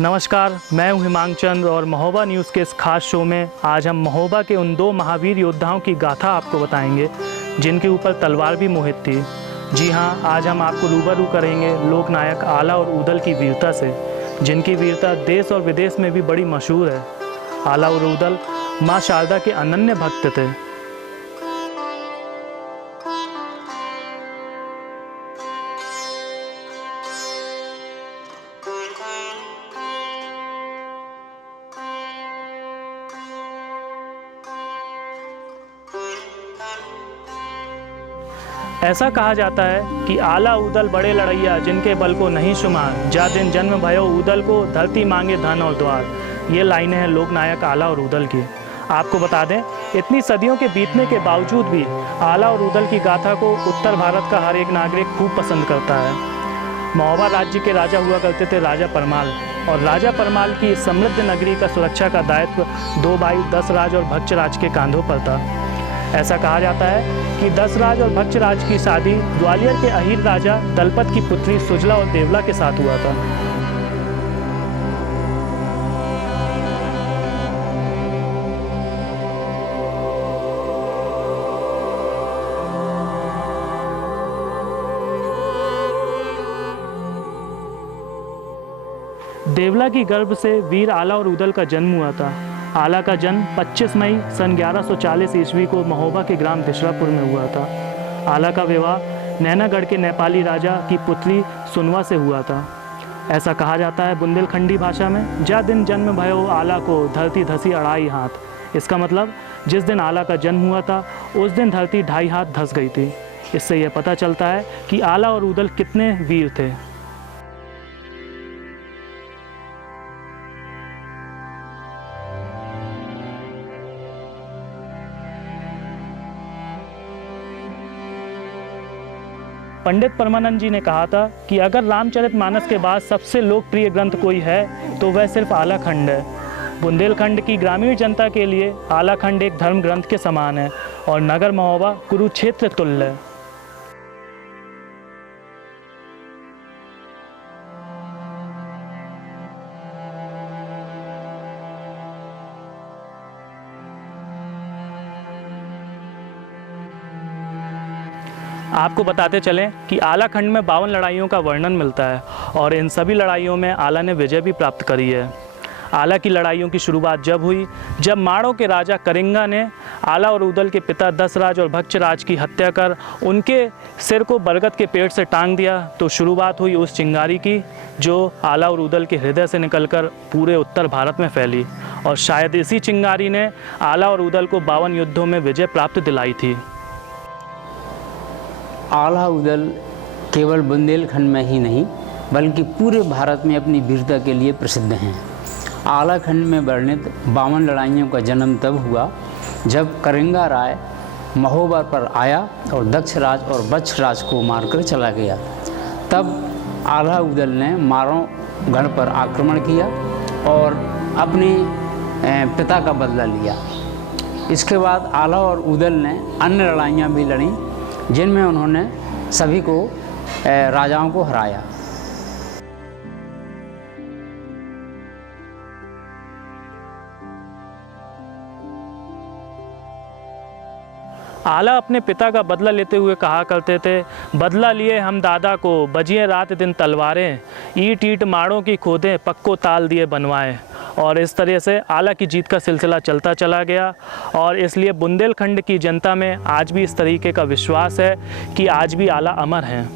नमस्कार, मैं हूं हिमांक चंद और महोबा न्यूज़ के इस खास शो में आज हम महोबा के उन दो महावीर योद्धाओं की गाथा आपको बताएंगे जिनके ऊपर तलवार भी मोहित थी। जी हां, आज हम आपको रूबरू करेंगे लोकनायक आला और ऊदल की वीरता से, जिनकी वीरता देश और विदेश में भी बड़ी मशहूर है। आला और ऊदल माँ शारदा के अनन्य भक्त थे। ऐसा कहा जाता है कि आला ऊदल बड़े लड़ैया जिनके बल को नहीं शुमार, जा दिन जन्म भयो ऊदल को धरती मांगे धन और द्वार। ये लाइनें हैं लोकनायक आला और ऊदल की। आपको बता दें, इतनी सदियों के बीतने के बावजूद भी आला और ऊदल की गाथा को उत्तर भारत का हर एक नागरिक खूब पसंद करता है। महोबा राज्य के राजा हुआ करते थे राजा परमाल, और राजा परमाल की समृद्ध नगरी का सुरक्षा का दायित्व दो भाई दसराज और भक्षराज के कांधों पर था। ऐसा कहा जाता है कि दसराज और भक्षराज की शादी ग्वालियर के अहीर राजा दलपत की पुत्री सुजला और देवला के साथ हुआ था। देवला की गर्भ से वीर आला और ऊदल का जन्म हुआ था। आला का जन्म 25 मई सन 1140 ईस्वी को महोबा के ग्राम दिशरापुर में हुआ था। आला का विवाह नैनागढ़ के नेपाली राजा की पुत्री सुनवा से हुआ था। ऐसा कहा जाता है बुंदेलखंडी भाषा में, जा दिन जन्म भयो आला को धरती धसी अढ़ाई हाथ। इसका मतलब जिस दिन आला का जन्म हुआ था उस दिन धरती 2.5 हाथ धस गई थी। इससे यह पता चलता है कि आला और ऊदल कितने वीर थे। पंडित परमानंद जी ने कहा था कि अगर रामचरितमानस के बाद सबसे लोकप्रिय ग्रंथ कोई है तो वह सिर्फ आलाखंड है। बुंदेलखंड की ग्रामीण जनता के लिए आलाखंड एक धर्म ग्रंथ के समान है और नगर महोबा कुरुक्षेत्र तुल्य है। आपको बताते चलें कि आलाखंड में 52 लड़ाइयों का वर्णन मिलता है और इन सभी लड़ाइयों में आला ने विजय भी प्राप्त करी है। आला की लड़ाइयों की शुरुआत जब हुई जब माड़ों के राजा करिंगा ने आला और ऊदल के पिता दसराज और भक्षराज की हत्या कर उनके सिर को बरगद के पेड़ से टांग दिया, तो शुरुआत हुई उस चिंगारी की जो आला और ऊदल के हृदय से निकलकर पूरे उत्तर भारत में फैली। और शायद इसी चिंगारी ने आला और ऊदल को 52 युद्धों में विजय प्राप्त दिलाई थी। आला ऊदल केवल बुंदेलखंड में ही नहीं बल्कि पूरे भारत में अपनी वीरता के लिए प्रसिद्ध हैं। आलाखंड में वर्णित 52 लड़ाइयों का जन्म तब हुआ जब करिंगा राय महोबा पर आया और दक्षराज और भक्षराज को मारकर चला गया। तब आला ऊदल ने मारों गढ़ पर आक्रमण किया और अपने पिता का बदला लिया। इसके बाद आला और ऊदल ने अन्य लड़ाइयाँ भी लड़ी जिनमें उन्होंने सभी को राजाओं को हराया। आला अपने पिता का बदला लेते हुए कहा करते थे, बदला लिए हम दादा को बजिए रात दिन तलवारें, ईट ईट माड़ों की खोदें पक्को ताल दिए बनवाएं। और इस तरह से आला की जीत का सिलसिला चलता चला गया और इसलिए बुंदेलखंड की जनता में आज भी इस तरीके का विश्वास है कि आज भी आला अमर हैं।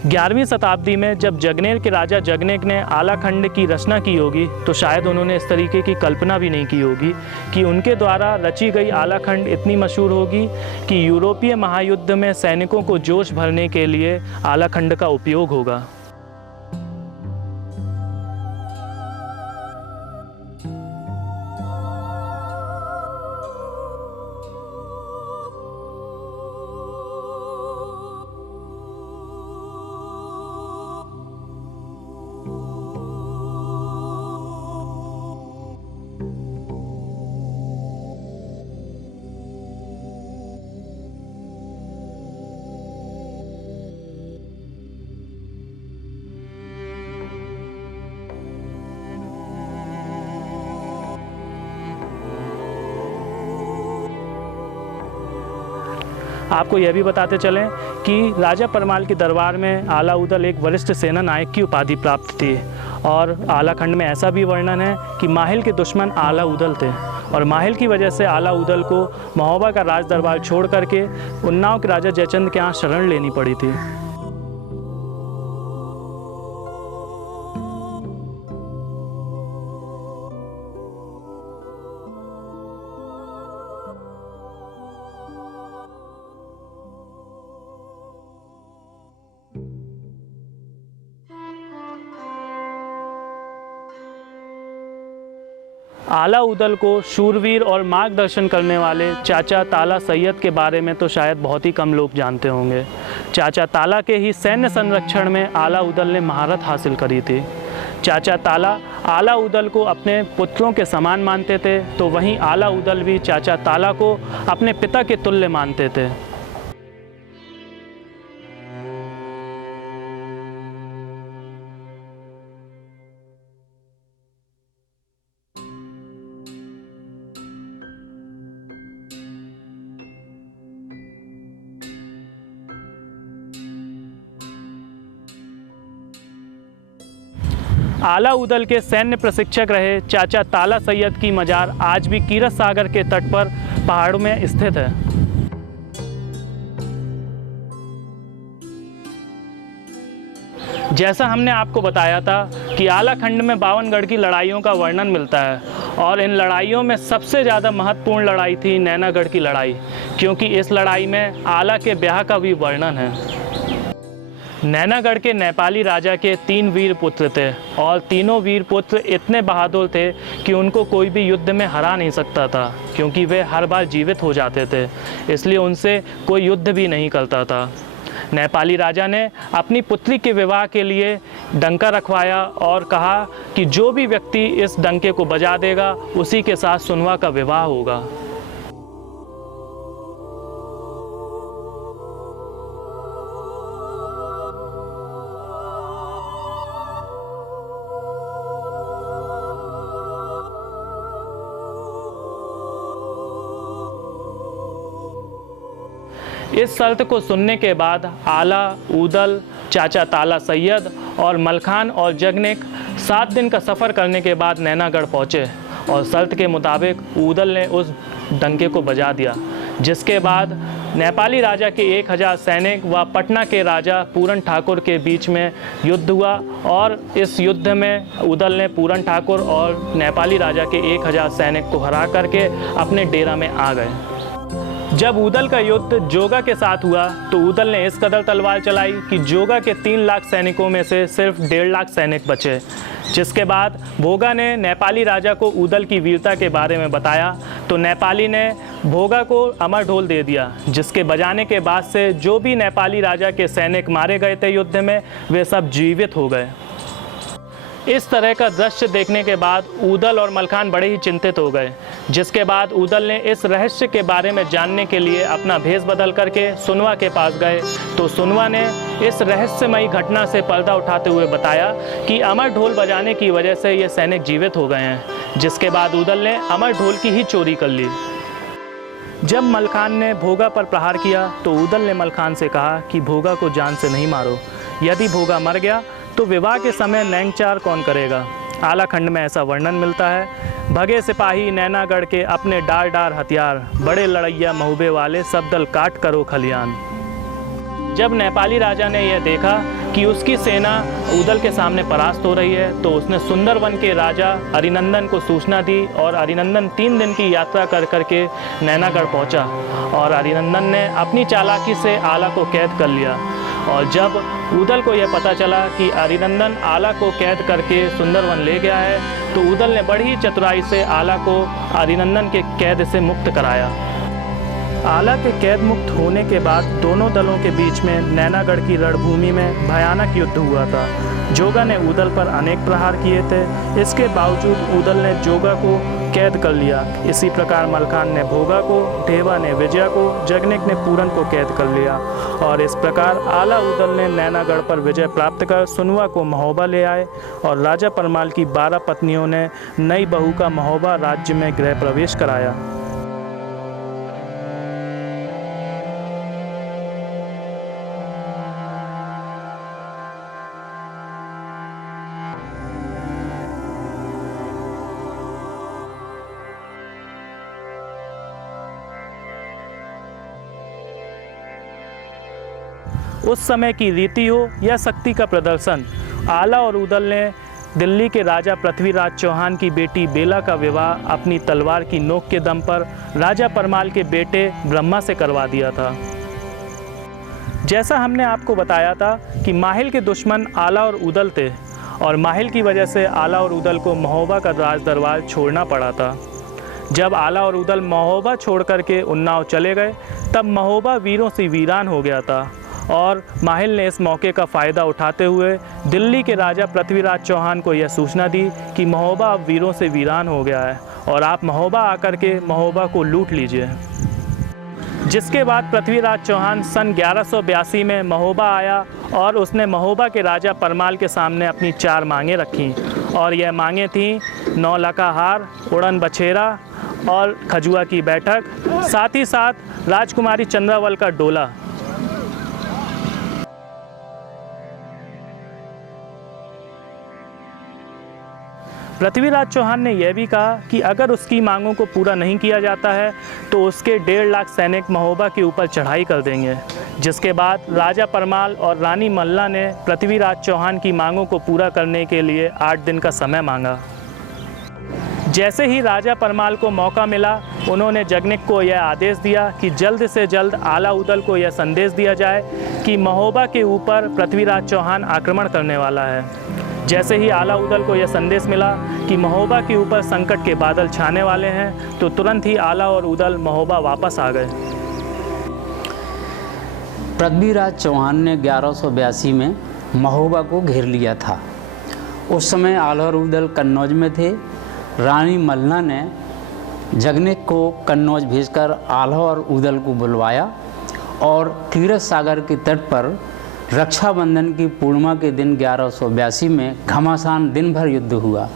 ग्यारहवीं शताब्दी में जब जगनेर के राजा जगनेक ने आलाखंड की रचना की होगी तो शायद उन्होंने इस तरीके की कल्पना भी नहीं की होगी कि उनके द्वारा रची गई आलाखंड इतनी मशहूर होगी कि यूरोपीय महायुद्ध में सैनिकों को जोश भरने के लिए आलाखंड का उपयोग होगा। आपको यह भी बताते चलें कि राजा परमाल के दरबार में आला उदल एक वरिष्ठ सेना नायक की उपाधि प्राप्त थी और आलाखंड में ऐसा भी वर्णन है कि माहिल के दुश्मन आला उदल थे और माहिल की वजह से आला उदल को महोबा का राज दरबार छोड़ करके उन्नाव के राजा जयचंद के यहाँ शरण लेनी पड़ी थी। आला उदल को शूरवीर और मार्गदर्शन करने वाले चाचा ताला सैयद के बारे में तो शायद बहुत ही कम लोग जानते होंगे। चाचा ताला के ही सैन्य संरक्षण में आला उदल ने महारत हासिल करी थी। चाचा ताला आला उदल को अपने पुत्रों के समान मानते थे, तो वहीं आला उदल भी चाचा ताला को अपने पिता के तुल्य मानते थे। आला उदल के सैन्य प्रशिक्षक रहे चाचा ताला सैयद की मजार आज भी कीरत सागर के तट पर पहाड़ों में स्थित है। जैसा हमने आपको बताया था कि आलाखंड में 52 गढ़ की लड़ाइयों का वर्णन मिलता है और इन लड़ाइयों में सबसे ज़्यादा महत्वपूर्ण लड़ाई थी नैनागढ़ की लड़ाई, क्योंकि इस लड़ाई में आला के ब्याह का भी वर्णन है। नैनागढ़ के नेपाली राजा के 3 वीर पुत्र थे और तीनों वीर पुत्र इतने बहादुर थे कि उनको कोई भी युद्ध में हरा नहीं सकता था, क्योंकि वे हर बार जीवित हो जाते थे, इसलिए उनसे कोई युद्ध भी नहीं करता था। नेपाली राजा ने अपनी पुत्री के विवाह के लिए डंका रखवाया और कहा कि जो भी व्यक्ति इस डंके को बजा देगा उसी के साथ सुनवा का विवाह होगा। इस शर्त को सुनने के बाद आला उदल, चाचा ताला सैयद और मलखान और जगनेक 7 दिन का सफ़र करने के बाद नैनागढ़ पहुँचे और शर्त के मुताबिक उदल ने उस डंके को बजा दिया, जिसके बाद नेपाली राजा के 1000 सैनिक व पटना के राजा पूरन ठाकुर के बीच में युद्ध हुआ और इस युद्ध में उदल ने पूरन ठाकुर और नेपाली राजा के 1000 सैनिक को हरा करके अपने डेरा में आ गए। जब उदल का युद्ध जोगा के साथ हुआ तो उदल ने इस कदर तलवार चलाई कि जोगा के 3 लाख सैनिकों में से सिर्फ 1.5 लाख सैनिक बचे, जिसके बाद भोगा ने नेपाली राजा को उदल की वीरता के बारे में बताया तो नेपाली ने भोगा को अमर ढोल दे दिया, जिसके बजाने के बाद से जो भी नेपाली राजा के सैनिक मारे गए थे युद्ध में वे सब जीवित हो गए। इस तरह का दृश्य देखने के बाद उदल और मलखान बड़े ही चिंतित हो गए, जिसके बाद उदल ने इस रहस्य के बारे में जानने के लिए अपना भेष बदल करके सुनवा के पास गए तो सुनवा ने इस रहस्यमयी घटना से पर्दा उठाते हुए बताया कि अमर ढोल बजाने की वजह से ये सैनिक जीवित हो गए हैं, जिसके बाद उदल ने अमर ढोल की ही चोरी कर ली। जब मलखान ने भोगा पर प्रहार किया तो उदल ने मलखान से कहा कि भोगा को जान से नहीं मारो, यदि भोगा मर गया तो विवाह के समय नैंगचार कौन करेगा। आलाखंड में ऐसा वर्णन मिलता है, भगे सिपाही नैनागढ़ के अपने डार डार हथियार, बड़े लड़ैया महुबे वाले सब दल काट करो खलियान। जब नेपाली राजा ने यह देखा कि उसकी सेना उदल के सामने परास्त हो रही है तो उसने सुंदरवन के राजा अरिनंदन को सूचना दी और अरिनंदन 3 दिन की यात्रा कर करके नैनागढ़ पहुंचा और अरिनंदन ने अपनी चालाकी से आला को कैद कर लिया। और जब उदल को यह पता चला कि अरिनंदन आला को कैद करके सुंदरवन ले गया है तो उदल ने बड़ी चतुराई से आला को अरिनंदन के कैद से मुक्त कराया। आला के कैद मुक्त होने के बाद दोनों दलों के बीच में नैनागढ़ की रणभूमि में भयानक युद्ध हुआ था। जोगा ने उदल पर अनेक प्रहार किए थे, इसके बावजूद उदल ने जोगा को कैद कर लिया। इसी प्रकार मलखान ने भोगा को, ढेवा ने विजया को, जगनेक ने पूरन को कैद कर लिया और इस प्रकार आला उदल ने नैनागढ़ पर विजय प्राप्त कर सुनवा को महोबा ले आए और राजा परमाल की 12 पत्नियों ने नई बहू का महोबा राज्य में गृह प्रवेश कराया। उस समय की रीति हो या शक्ति का प्रदर्शन, आला और उदल ने दिल्ली के राजा पृथ्वीराज चौहान की बेटी बेला का विवाह अपनी तलवार की नोक के दम पर राजा परमाल के बेटे ब्रह्मा से करवा दिया था। जैसा हमने आपको बताया था कि माहिल के दुश्मन आला और उदल थे और माहिल की वजह से आला और उदल को महोबा का राज दरबार छोड़ना पड़ा था। जब आला और उदल महोबा छोड़ करके उन्नाव चले गए तब महोबा वीरों से वीरान हो गया था और माहिल ने इस मौके का फ़ायदा उठाते हुए दिल्ली के राजा पृथ्वीराज चौहान को यह सूचना दी कि महोबा अब वीरों से वीरान हो गया है और आप महोबा आकर के महोबा को लूट लीजिए। जिसके बाद पृथ्वीराज चौहान सन 1182 में महोबा आया और उसने महोबा के राजा परमाल के सामने अपनी 4 मांगें रखीं और यह मांगें थीं 9 लका हार, उड़न बछेरा और खजुआ की बैठक, साथ ही साथ राजकुमारी चंद्रावल का डोला। पृथ्वीराज चौहान ने यह भी कहा कि अगर उसकी मांगों को पूरा नहीं किया जाता है तो उसके 1.5 लाख सैनिक महोबा के ऊपर चढ़ाई कर देंगे। जिसके बाद राजा परमाल और रानी मल्ला ने पृथ्वीराज चौहान की मांगों को पूरा करने के लिए 8 दिन का समय मांगा। जैसे ही राजा परमाल को मौका मिला उन्होंने जगनिक को यह आदेश दिया कि जल्द से जल्द आला उदल को यह संदेश दिया जाए कि महोबा के ऊपर पृथ्वीराज चौहान आक्रमण करने वाला है। जैसे ही आला उदल को यह संदेश मिला कि महोबा के ऊपर संकट के बादल छाने वाले हैं तो तुरंत ही आला और उदल महोबा वापस आ गए। पृथ्वीराज चौहान ने 1182 में महोबा को घेर लिया था। उस समय आला और उदल कन्नौज में थे। रानी मल्ला ने जगनिक को कन्नौज भेजकर आला और उदल को बुलवाया और तीरथ सागर के तट पर रक्षाबंधन की पूर्णिमा के दिन 1182 में घमासान दिन भर युद्ध हुआ।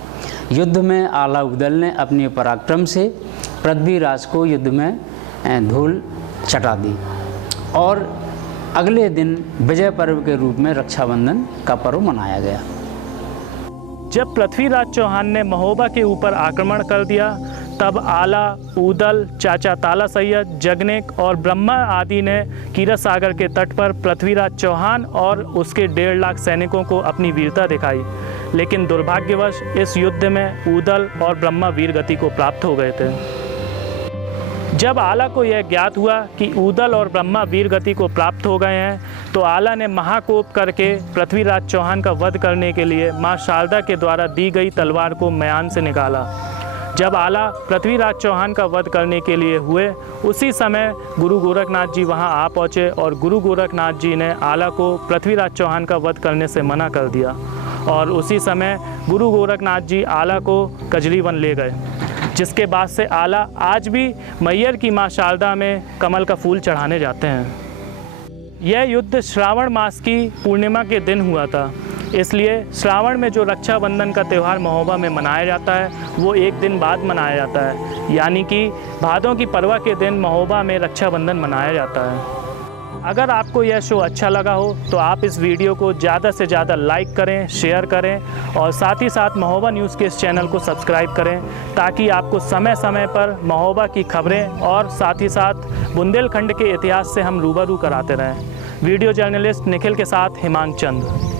युद्ध में आला उदल ने अपने पराक्रम से पृथ्वीराज को युद्ध में धूल चटा दी और अगले दिन विजय पर्व के रूप में रक्षाबंधन का पर्व मनाया गया। जब पृथ्वीराज चौहान ने महोबा के ऊपर आक्रमण कर दिया तब आला, उदल, चाचा ताला सैयद, जगनिक और ब्रह्मा आदि ने कीरत सागर के तट पर पृथ्वीराज चौहान और उसके 1.5 लाख सैनिकों को अपनी वीरता दिखाई। लेकिन दुर्भाग्यवश इस युद्ध में उदल और ब्रह्मा वीर गति को प्राप्त हो गए थे। जब आला को यह ज्ञात हुआ कि उदल और ब्रह्मा वीर गति को प्राप्त हो गए हैं तो आला ने महाकोप करके पृथ्वीराज चौहान का वध करने के लिए माँ शारदा के द्वारा दी गई तलवार को म्यान से निकाला। जब आला पृथ्वीराज चौहान का वध करने के लिए हुए उसी समय गुरु गोरखनाथ जी वहां आ पहुंचे और गुरु गोरखनाथ जी ने आला को पृथ्वीराज चौहान का वध करने से मना कर दिया और उसी समय गुरु गोरखनाथ जी आला को कजरी वन ले गए। जिसके बाद से आला आज भी मैयर की माँ शारदा में कमल का फूल चढ़ाने जाते हैं। यह युद्ध श्रावण मास की पूर्णिमा के दिन हुआ था, इसलिए श्रावण में जो रक्षाबंधन का त्यौहार महोबा में मनाया जाता है वो एक दिन बाद मनाया जाता है, यानी कि भादों की परवा के दिन महोबा में रक्षाबंधन मनाया जाता है। अगर आपको यह शो अच्छा लगा हो तो आप इस वीडियो को ज़्यादा से ज़्यादा लाइक करें, शेयर करें और साथ ही साथ महोबा न्यूज़ के इस चैनल को सब्सक्राइब करें ताकि आपको समय समय पर महोबा की खबरें और साथ ही साथ बुंदेलखंड के इतिहास से हम रूबरू कराते रहें। वीडियो जर्नलिस्ट निखिल के साथ हिमांक चंद।